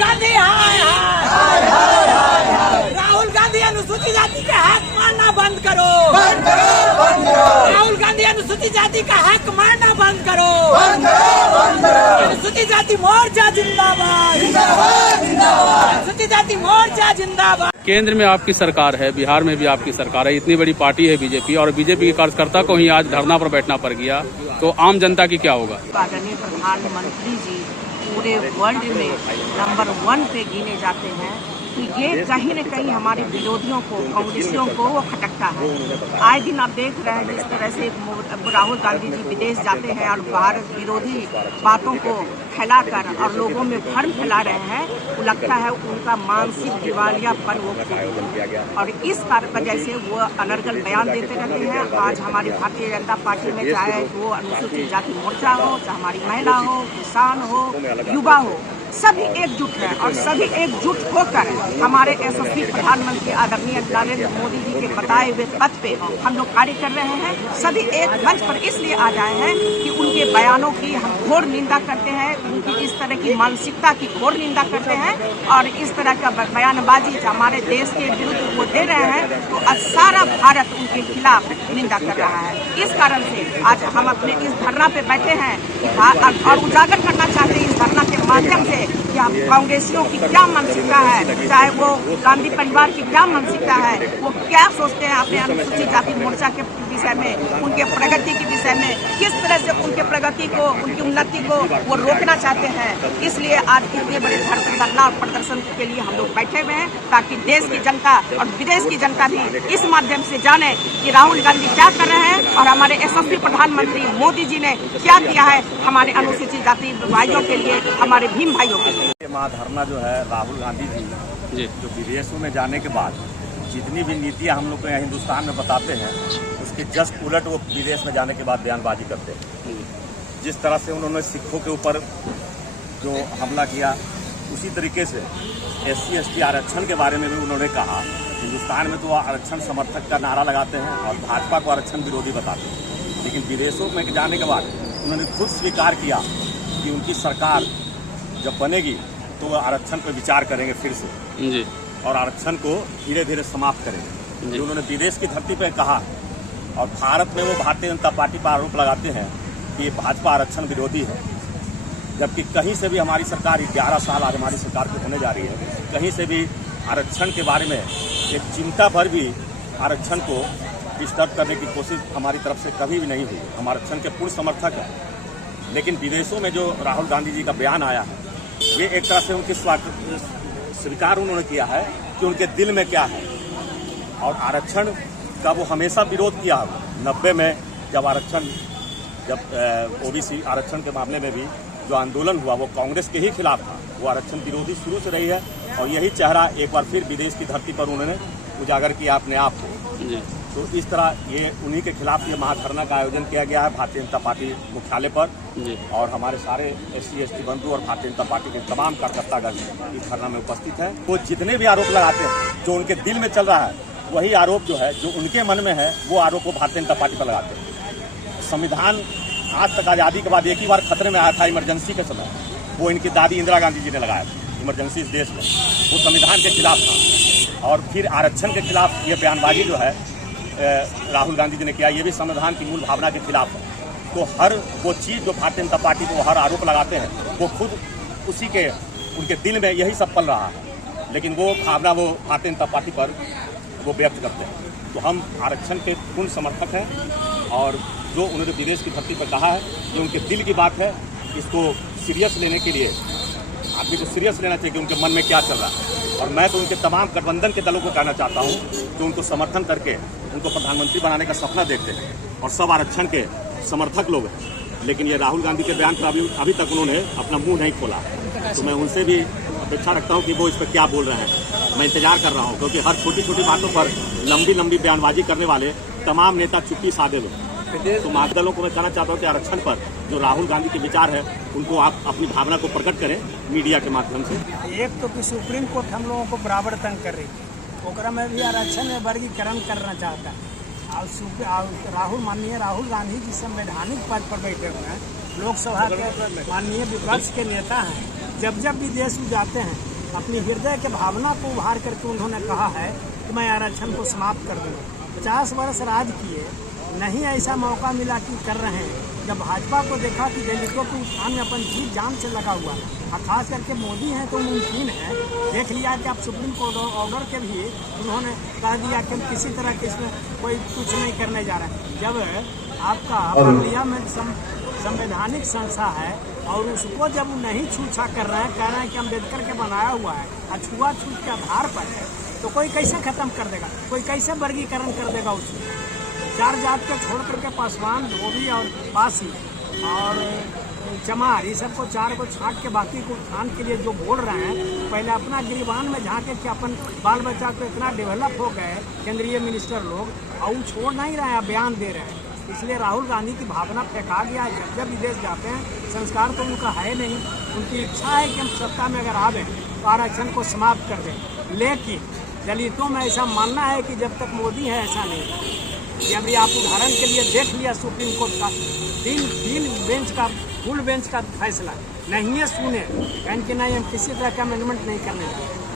गांधी हाय हाय, राहुल गांधी अनुसूचित जाति का हक मारना बंद करो, राहुल गांधी अनुसूचित जाति का हक मारना बंद करो, अनुसूचित जाति मोर्चा जिंदाबाद, अनुसूचित जाति मोर्चा जिंदाबाद। केंद्र में आपकी सरकार है, बिहार में भी आपकी सरकार है, इतनी बड़ी पार्टी है बीजेपी, और बीजेपी के कार्यकर्ता को ही आज धरना पर बैठना पड़ गया, तो आम जनता की क्या होगा? आदरणीय प्रधानमंत्री जी पूरे वर्ल्ड में नंबर 1 पे गिने जाते हैं, तो ये कहीं न कहीं हमारे विरोधियों को, कांग्रेसियों को वो खटकता है। आए दिन आप देख रहे हैं जिस तरह से राहुल गांधी जी विदेश जाते हैं और भारत विरोधी बातों को फैलाकर और लोगों में भ्रम फैला रहे हैं, वो लगता है उनका मानसिक दिवालियापन वो और इस वजह से वो अनर्गल बयान देते रहते हैं। आज हमारी भारतीय जनता पार्टी में चाहे वो अनुसूचित जाति मोर्चा हो, चाहे हमारी महिला हो, किसान हो, युवा हो, सभी एकजुट हैं और सभी एकजुट होकर हमारे यशस्वी प्रधानमंत्री आदरणीय नरेंद्र मोदी जी के बताए हुए पथ पे हम लोग कार्य कर रहे हैं। सभी एक मंच पर इसलिए आ जाए हैं कि उनके बयानों की हम घोर निंदा करते हैं, उनकी इस तरह की मानसिकता की घोर निंदा करते हैं और इस तरह का बयानबाजी हमारे देश के विरुद्ध वो दे रहे हैं, तो आज सारा भारत उनके खिलाफ निंदा कर रहा है। इस कारण से आज हम अपने इस धरना पे बैठे हैं और उजागर करना चाहते हैं इस धरना के माध्यम से कि हम कांग्रेसियों की क्या मानसिकता है, चाहे वो गांधी परिवार की क्या मानसिकता है, वो क्या सोचते हैं अपने अनुसूचित जाति मोर्चा के विषय में, उनके प्रगति के विषय में, किस तरह से उनके प्रगति को, उनकी उन्नति को वो रोकना चाहते हैं। इसलिए आज इतने बड़े धरना और प्रदर्शन के लिए हम लोग बैठे हुए हैं, ताकि देश की जनता और विदेश की जनता भी इस माध्यम से जाने कि राहुल गांधी क्या कर रहे हैं और हमारे यशस्वी प्रधानमंत्री मोदी जी ने क्या किया है हमारे अनुसूचित जाति भाइयों के लिए, हमारे भीम भाइयों के लिए। धरना जो है राहुल गांधी जी जो विदेशों में जाने के बाद जितनी भी नीतियां हम लोग को यहाँ हिंदुस्तान में बताते हैं, उसके जस्ट उलट वो विदेश में जाने के बाद बयानबाजी करते हैं। जिस तरह से उन्होंने सिखों के ऊपर जो हमला किया, उसी तरीके से SC/ST आरक्षण के बारे में भी उन्होंने कहा। हिंदुस्तान में तो आरक्षण समर्थक का नारा लगाते हैं और भाजपा को आरक्षण विरोधी बताते हैं, लेकिन विदेशों में जाने के बाद उन्होंने खुद स्वीकार किया कि उनकी सरकार जब बनेगी तो वो आरक्षण पर विचार करेंगे फिर से जी, और आरक्षण को धीरे धीरे समाप्त करेंगे, जो उन्होंने विदेश की धरती पर कहा। और भारत में वो भारतीय जनता पार्टी पर आरोप लगाते हैं कि ये भाजपा आरक्षण विरोधी है, जबकि कहीं से भी हमारी सरकार 11 साल आज हमारी सरकार की होने जा रही है, कहीं से भी आरक्षण के बारे में एक चिंता भर भी आरक्षण को डिस्टर्ब करने की कोशिश हमारी तरफ से कभी भी नहीं हुई। हम आरक्षण के पूर्ण समर्थक हैं, लेकिन विदेशों में जो राहुल गांधी जी का बयान आया है, ये एक तरह से उनकी स्वीकार उन्होंने किया है कि उनके दिल में क्या है। और आरक्षण का वो हमेशा विरोध किया है। 90 में जब OBC आरक्षण के मामले में भी जो आंदोलन हुआ वो कांग्रेस के ही खिलाफ था। वो आरक्षण विरोधी शुरू से रही है और यही चेहरा एक बार फिर विदेश की धरती पर उन्होंने उजागर किया अपने आप को। तो इस तरह ये उन्हीं के खिलाफ ये महाधरना का आयोजन किया गया है भारतीय जनता पार्टी मुख्यालय पर, और हमारे सारे SC/ST बंधु और भारतीय जनता पार्टी के तमाम कार्यकर्तागण इस धरना में उपस्थित हैं। वो जितने भी आरोप लगाते हैं जो उनके दिल में चल रहा है, वही आरोप जो है जो उनके मन में है, वो आरोप वो भारतीय जनता पार्टी पर लगाते हैं। संविधान आज तक आज़ादी के बाद एक ही बार खतरे में आया था, इमरजेंसी के समय। वो इनकी दादी इंदिरा गांधी जी ने लगाया था इमरजेंसी इस देश में, वो संविधान के खिलाफ था। और फिर आरक्षण के खिलाफ ये बयानबाजी जो है राहुल गांधी जी ने किया, ये भी संविधान की मूल भावना के खिलाफ है। तो हर वो चीज़ जो भारतीय जनता पार्टी को हर आरोप लगाते हैं, वो खुद उसी के उनके दिल में यही सब पल रहा है, लेकिन वो भावना वो भारतीय जनता पार्टी पर वो व्यक्त करते हैं। तो हम आरक्षण के पूर्ण समर्थक हैं, और जो उन्होंने विदेश की धरती पर कहा है, जो उनके दिल की बात है, इसको सीरियस लेने के लिए आदमी को सीरियस लेना चाहिए कि उनके मन में क्या चल रहा है। और मैं तो उनके तमाम गठबंधन के दलों को कहना चाहता हूँ जो उनको समर्थन करके उनको प्रधानमंत्री बनाने का सपना देखते हैं, और सब आरक्षण के समर्थक लोग हैं, लेकिन ये राहुल गांधी के बयान पर अभी तक उन्होंने अपना मुंह नहीं खोला। तो मैं उनसे भी अपेक्षा रखता हूँ कि वो इस पर क्या बोल रहे हैं। मैं इंतजार कर रहा हूँ, क्योंकि हर छोटी छोटी बातों पर लंबी बयानबाजी करने वाले तमाम नेता चुप्पी साधे लोग। तो महादलों को मैं कहना चाहता हूँ कि आरक्षण पर जो राहुल गांधी के विचार है, उनको आप अपनी भावना को प्रकट करें मीडिया के माध्यम से। एक तो कि सुप्रीम कोर्ट हम लोगों को बराबर तंग कर रही है, ओकरा में भी आरक्षण में वर्गीकरण करना चाहता है। और माननीय राहुल गांधी जी संवैधानिक पद पर बैठे हुए हैं, लोकसभा के माननीय विपक्ष के नेता हैं, जब जब विदेश में जाते हैं अपनी हृदय के भावना को उभार करके उन्होंने कहा है कि मैं आरक्षण को समाप्त कर दूँगा। 50 वर्ष राज किए, नहीं ऐसा मौका मिला कि कर रहे हैं। जब भाजपा को देखा कि दलितों के उत्थान में अपन जीत जान से लगा हुआ है, और खास करके मोदी हैं तो मुमकिन है, देख लिया कि आप सुप्रीम कोर्ट ऑर्डर के भी उन्होंने कह दिया कि हम किसी तरह के इसमें कोई कुछ नहीं करने जा रहे हैं। जब आपका इंडिया में संवैधानिक संस्था है और उसको जब नहीं छूछा कर रहे हैं, कह रहे हैं कि अम्बेडकर के बनाया हुआ है और छुआछूत के आधार पर है, तो कोई कैसे खत्म कर देगा, कोई कैसे वर्गीकरण कर देगा उसमें। 4 जात के छोड़ करके पासवान, धोबी और पासी और चमार, ये सबको 4 को छांट के बाकी को उत्थान के लिए जो बोल रहे हैं, पहले अपना गिरबान में झांके कि अपन बाल बच्चा को इतना डेवलप हो गए केंद्रीय मिनिस्टर लोग, और वो छोड़ नहीं रहे हैं, बयान दे रहे हैं। इसलिए राहुल गांधी की भावना फेंका गया। जब जब विदेश जाते हैं, संस्कार तो उनका है नहीं, उनकी इच्छा है कि हम सत्ता में अगर आवें तो आरक्षण को समाप्त कर दें। लेकिन दलितों में ऐसा मानना है कि जब तक मोदी है ऐसा नहीं। ये अभी आप उदाहरण के लिए देख लिया सुप्रीम कोर्ट का फुल बेंच का फैसला नहीं है, सुने कि नहीं हम किसी तरह का अमेंडमेंट नहीं करने जा रहे।